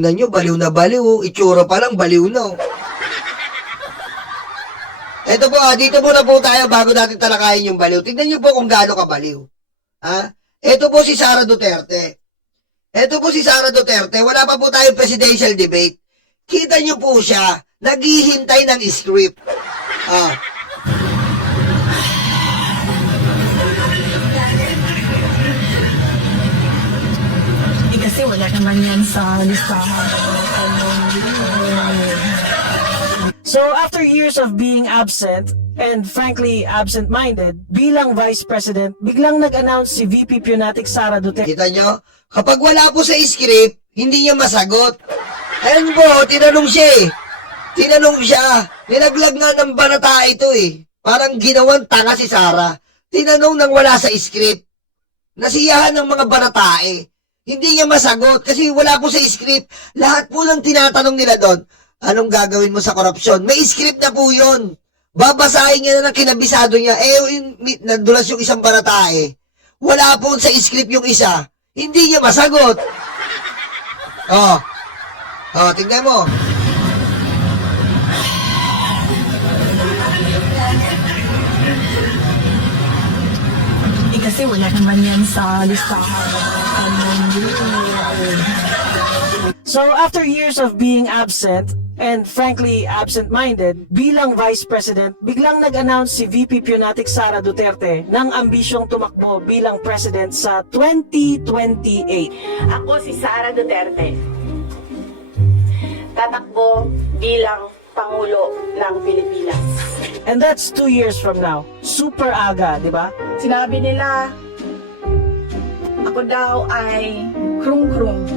Tingnan nyo, baliw na baliw. Itsura pa lang, baliw na. Ito po, dito muna po tayo bago natin talakayin yung baliw. Tingnan nyo po kung gaano kabaliw. Ito po si Sara Duterte. Ito po si Sara Duterte. Wala pa po tayong presidential debate. Kita nyo po siya, naghihintay ng script. Kasi wala naman yan sa listahan. So after years of being absent, and frankly absent-minded, bilang Vice President, biglang nag-announce si VP Pionatic Sara Duterte. Kita nyo? Kapag wala po sa script, hindi niya masagot. Ayan po, tinanong siya eh. Tinanong siya. Nilaglag nga ng banata ito eh. Parang ginawang tanga si Sara. Tinanong nang wala sa script. Nasiyahan ng mga banatae. Hindi niya masagot kasi wala po sa script. Lahat po lang tinatanong nila doon, anong gagawin mo sa korupsyon? May script na po yun. Babasahin niya na ng kinabisado niya. Nadulas yung isang banatae. Wala po sa script yung isa. Hindi niya masagot. Tingnan mo. Kasi wala naman yan sa listahan. So after years of being absent, and frankly absent-minded, bilang Vice President, biglang nag-announce si VP Pionatic Sara Duterte ng ambisyong tumakbo bilang President sa 2028. Ako si Sara Duterte. Tatakbo bilang Pangulo ng Pilipinas. And that's 2 years from now. Super aga, di ba? Sinabi nila, ako daw ay krung-krung.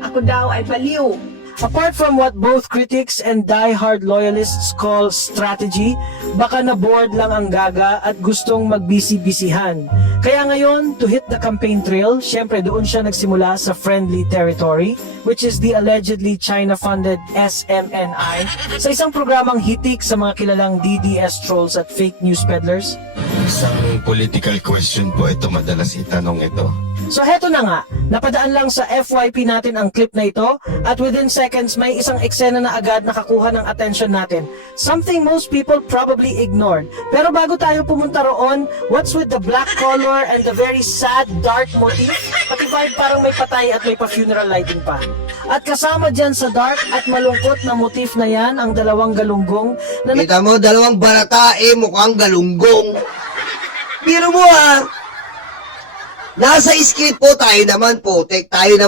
Ako daw ay baliw. Apart from what both critics and die-hard loyalists call strategy, baka na-bored lang ang Gaga at gustong magbisi-bisihan. Kaya ngayon, to hit the campaign trail, syempre doon siya nagsimula sa friendly territory, which is the allegedly China-funded SMNI, sa isang programang hitik sa mga kilalang DDS trolls at fake news peddlers. Isang political question po ito, madalas itanong ito. So heto na nga, napadaan lang sa FYP natin ang clip na ito at within seconds may isang eksena na agad nakakuha ng attention natin. Something most people probably ignored. Pero bago tayo pumunta roon, what's with the black color and the very sad dark motif? Pati vibe parang may patay at may pa-funeral lighting pa. At kasama dyan sa dark at malungkot na motif na yan ang dalawang galunggong na Kita mo, dalawang banatae, mukhang galunggong. Biro mo nasa script po, tayo naman po eh. Tayo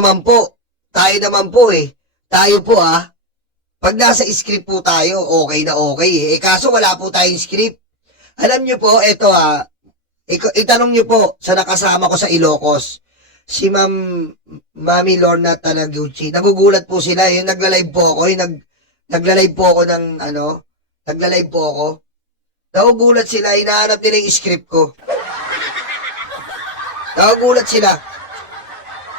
po pag nasa script po tayo, okay na okay eh. Kaso wala po tayong script. Alam nyo po, ito itanong nyo po sa nakasama ko sa Ilocos, si Mami Lorna Talaguchi. Nagugulat po sila, yung nagla-live po ako, nagla-live po ako. Nagugulat sila, hinahanap nila yung script ko. Nagugulat sila.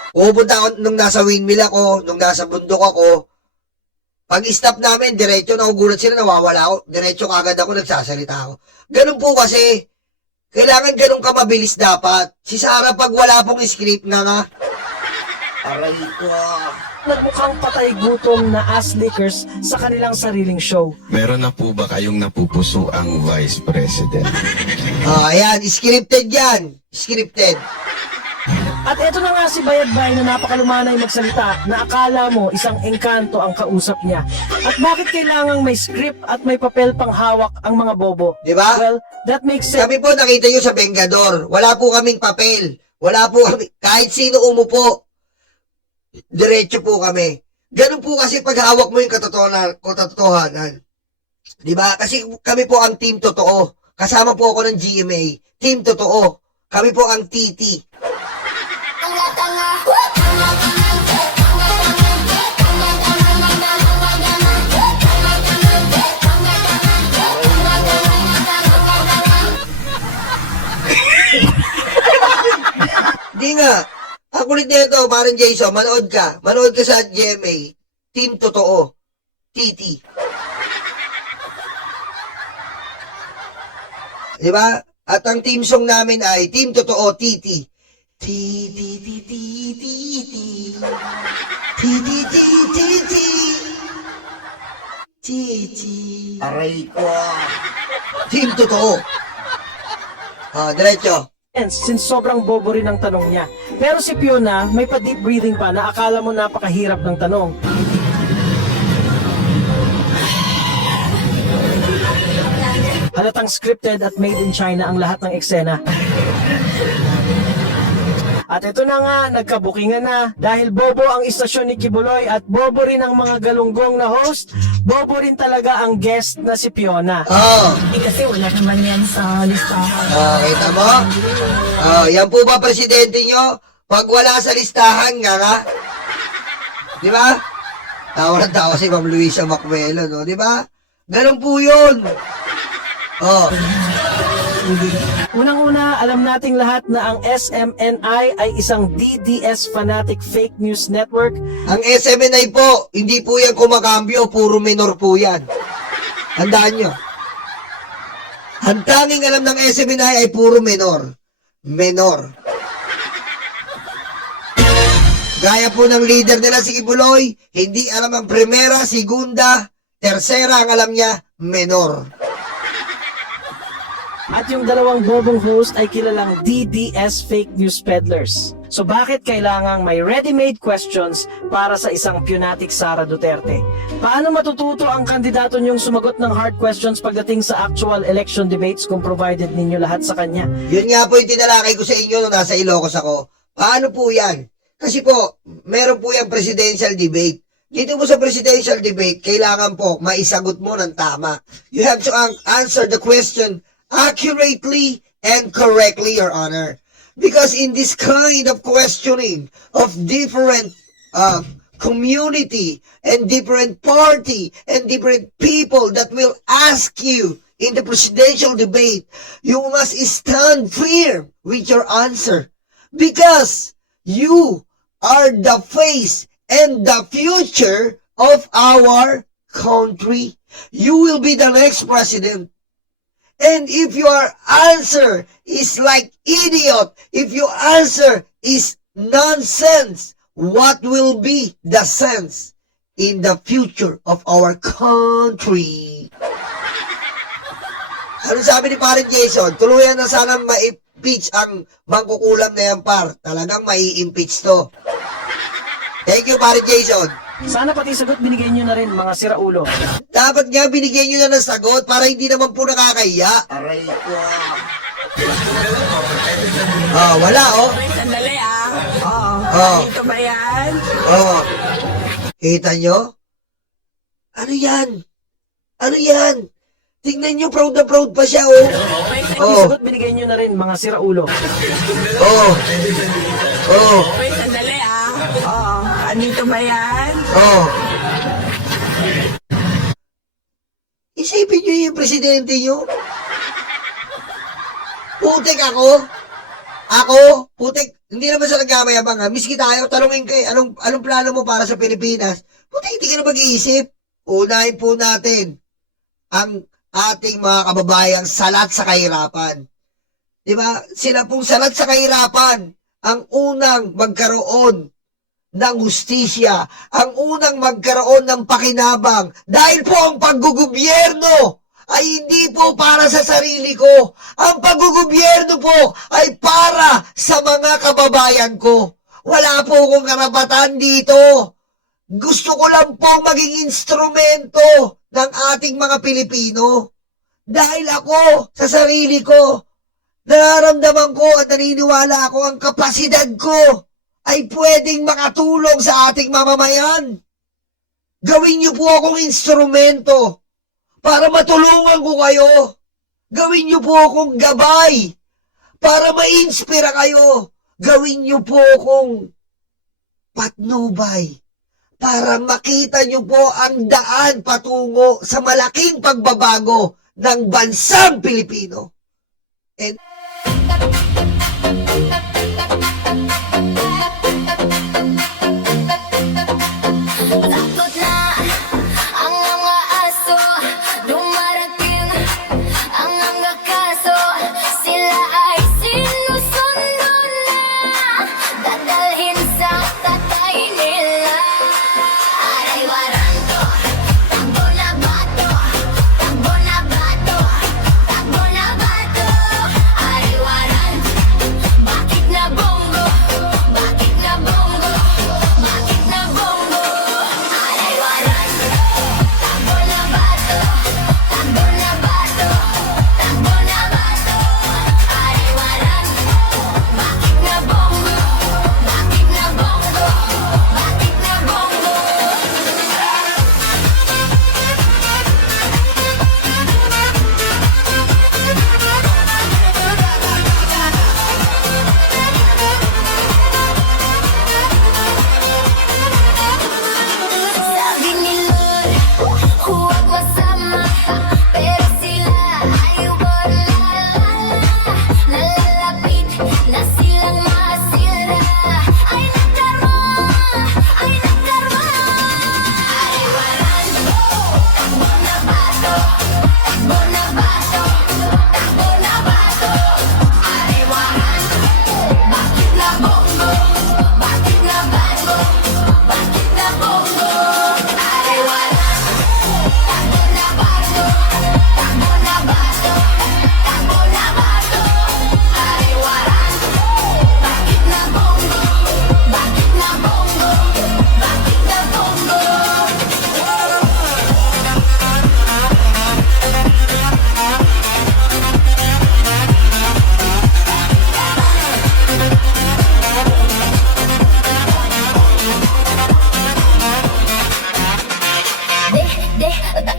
Pupunta ako nung nasa windmill ako, nung nasa bundok ako. Pag stop namin, diretso, nagugulat sila, nawawala ako. Diretso kagad ako, nagsasalita ako. Ganun po kasi, kailangan ganun ka mabilis dapat. Si Sara pag wala pong script nga. Aray ko nagmukhang patay gutom na ass lickers sa kanilang sariling show. Meron na po ba kayong napupuso ang Vice President? Ayan, scripted yan. Scripted. At eto na nga si Bayad Bay na napakalumanay magsalita na akala mo isang engkanto ang kausap niya. At bakit kailangang may script at may papel pang hawak ang mga bobo? Diba? Well, that makes sense. Kami po nakita nyo sa Bengador, wala po kaming papel. Wala po kami, kahit sino umupo. Diretso po kami. Ganun po kasi pag hawak mo yung katotohanan. Diba? Kasi kami po ang team totoo. Kasama po ako ng GMA. Team totoo. Kami po ang TT. Di nga. Ang kulit nito, parang Jason, manood ka. Manood ka sa GMA. Team totoo. TT. Diba? At ang team song namin ay Team Totoo TT. Ti ti ti ti ti ti. Ti ti ti ti ti. Ti ti. Aray ko. Team totoo. Diretso. Since sobrang bobo rin ang tanong niya. Pero si Fiona, may pa-deep breathing pa na akala mo napakahirap ng tanong. Halatang scripted at made in China ang lahat ng eksena. At ito na nga, nagkabukingan na. Dahil bobo ang istasyon ni Kibuloy at bobo rin ang mga galunggong na host, bobo rin talaga ang guest na si Fiona. Hindi kasi wala naman yan sa listahan. Kita mo? Yan po ba presidente nyo? Pag wala sa listahan nga. Di ba? Tawa na tawa si Ma'am Luisa Macmelo, no? Di ba? Ganun po yun. Unang-una, alam nating lahat na ang SMNI ay isang DDS fanatic fake news network. Ang SMNI po, hindi po yan kumakambyo, puro minor po yan. Handaan nyo. Ang tanging alam ng SMNI ay puro minor. Menor. Gaya po ng leader nila si Kibuloy, hindi alam ang primera, segunda, tersera ang alam niya, menor. At yung dalawang bobong host ay kilalang DDS fake news peddlers. So bakit kailangang may ready-made questions para sa isang Pionatic Sara Duterte? Paano matututo ang kandidato niyong sumagot ng hard questions pagdating sa actual election debates kung provided ninyo lahat sa kanya? Yun nga po yung tinalakay ko sa inyo nung nasa Ilocos ako. Paano po yan? Kasi po, meron po yung presidential debate. Dito po sa presidential debate, kailangan po maisagot mo ng tama. You have to answer the question accurately and correctly, Your Honor. Because in this kind of questioning of different community and different party and different people that will ask you in the presidential debate, you must stand firm with your answer. Because you are the face and the future of our country. You will be the next president. And if your answer is like idiot, if your answer is nonsense, what will be the sense in the future of our country? Ano sabi ni Parang Jason? Tuluyan na sana ma-impeach ang mangkukulam na yan, par. Talagang mai-impeach to. Thank you, Parang Jason. Sana pati sagot binigay nyo na rin, mga siraulo. Dapat nga binigyan nyo na ng sagot para hindi naman po nakakahiya. Aray ko. Wala, Wait, sandali Ito ba yan? Kita nyo? Ano yan? Ano yan? Tingnan nyo, proud na proud pa siya, Pati sagot binigay nyo na rin, mga siraulo. Wait, sandali Anito ba yan? Isipin nyo yung presidente nyo. Putik ako. Putik, hindi naman sa nagkamayabang ha. Miski tayo, talungin kayo, anong plano mo para sa Pilipinas? Putik, hindi ka na mag-iisip. Unahin po natin ang ating mga kababayang salat sa kahirapan. Diba? Sila pong salat sa kahirapan ang unang magkaroon ng hustisya, ang unang magkaroon ng pakinabang dahil po ang paggugobyerno ay hindi po para sa sarili ko. Ang paggugobyerno po ay para sa mga kababayan ko. Wala po akong karapatan dito. Gusto ko lang pong maging instrumento ng ating mga Pilipino. Dahil ako, sa sarili ko, nararamdaman ko at naniniwala ako ang kapasidad ko ay pwedeng makatulong sa ating mamamayan. Gawin niyo po akong instrumento para matulungan ko kayo. Gawin niyo po akong gabay para ma-inspira kayo. Gawin niyo po akong patnubay para makita niyo po ang daan patungo sa malaking pagbabago ng bansang Pilipino. And takot na ang mga aso, dumarating ang mga kaso, sila ay sinusundo na.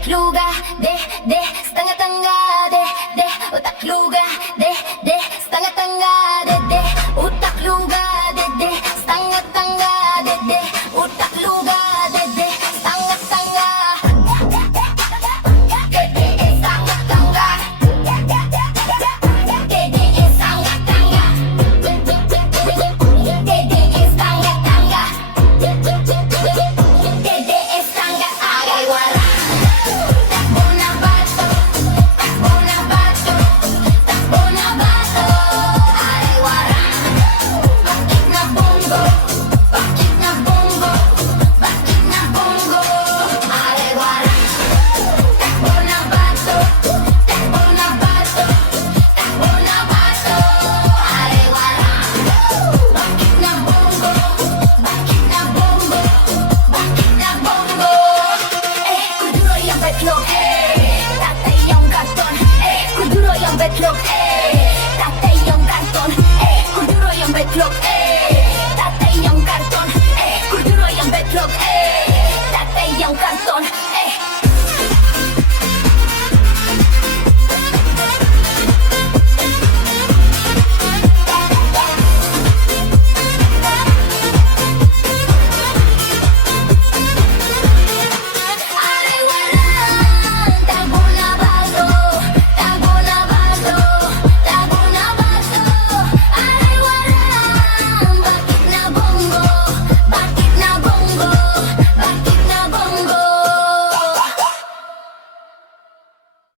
luga, de, stanga tanga, de, utak luga, de, stanga tanga, de, utak luga, de, stanga tanga, de, utak luga, de, stanga tanga, de, stanga tanga, de, stanga tanga, de, stanga tanga, de, stanga agay Bonabato, Bonabato, Bonabato, Arewara. Bakit na bongo, bakit na bongo, bakit na bongo, Arewara. Bonabato, Bonabato, Bonabato, Arewara. Bakit na bongo, bakit na bongo, bakit na bongo. Kuduro yung betlog, tatay yung karton. Kuduro yung betlog, tatay yung karton. Kuduro yung betlog,